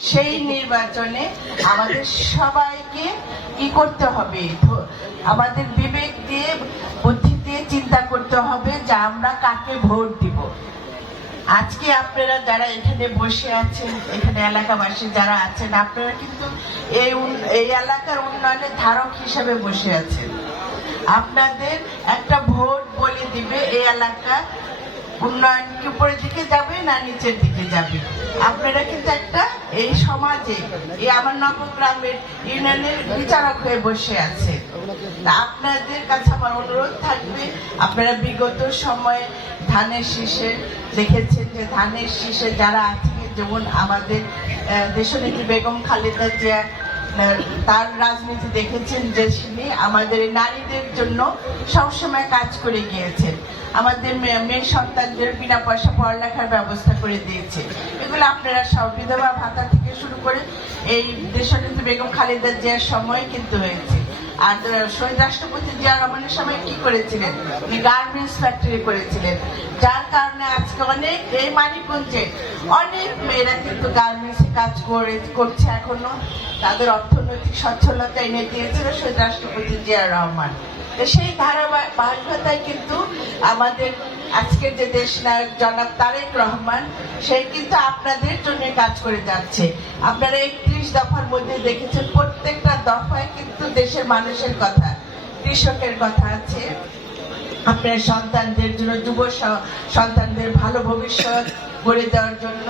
সেই নির্বাচনে আমাদের সবাইকে কি করতে হবে, আমাদের বিবেক দিয়ে বুদ্ধি দিয়ে চিন্তা করতে হবে যে আমরা কাকে ভোট দিব। আজকে আপনারা যারা এখানে বসে আছেন, এখানে এলাকাবাসী যারা আছেন, আপনারা কিন্তু এই এলাকার উন্নয়নের ধারক হিসেবে বসে আছেন। আপনাদের একটা ভোট বলে দিবে এই এলাকা উন্নয়ন কি উপরের দিকে যাবে না নিচের দিকে যাবে। আপনারা কিন্তু একটা এই সমাজে এই আমার নবগ্রামের ইউনিয়নের বিচারক হয়ে বসে আছে। আপনাদের কাছে আমার অনুরোধ থাকবে, আপনারা বিগত সময়ে ধানের শীষে দেখেছেন যে ধানের শীষে যারা আছে, যেমন আমাদের দেশনেত্রী বেগম খালেদা জিয়া, তার রাজনীতি দেখেছেন যে তিনি আমাদের নারীদের জন্য সবসময় কাজ করে গিয়েছেন, আমাদের মেয়ে সন্তানদের বিনা পয়সা পড়ালেখার ব্যবস্থা করে দিয়েছে। এগুলো আপনারা সব বিধবা ভাতা থেকে শুরু করে এই দেশনেত্রী বেগম খালেদা জিয়ার সময় কিন্তু হয়েছে। আর শহীদ রাষ্ট্রপতি জিয়া রহমানের সময় কি করেছিলেন, উনি গার্মেন্টস ফ্যাক্টরি করেছিলেন, যার কারণে আজকে অনেক এই মানিকগঞ্জে অনেক মেয়েরা কিন্তু গার্মেন্টসে কাজ করছে এখনো। তাদের অর্থনৈতিক সচ্ছলতা এনে দিয়েছিল শহীদ রাষ্ট্রপতি জিয়া রহমান। সেই ধারাবাহিকতায় কিন্তু আমাদের আজকের যে দেশ নায়ক জনাব তারেক রহমান, সে কিন্তু আপনাদের জন্য কাজ করে যাচ্ছে। আপনারা 31 দফার মধ্যে দেখেছেন, প্রত্যেকটা দফায় কিন্তু দেশের মানুষের কথা, কৃষকের কথা আছে, আপনার সন্তানদের জন্য, যুব সন্তানদের ভালো ভবিষ্যৎ গড়ে দেওয়ার জন্য,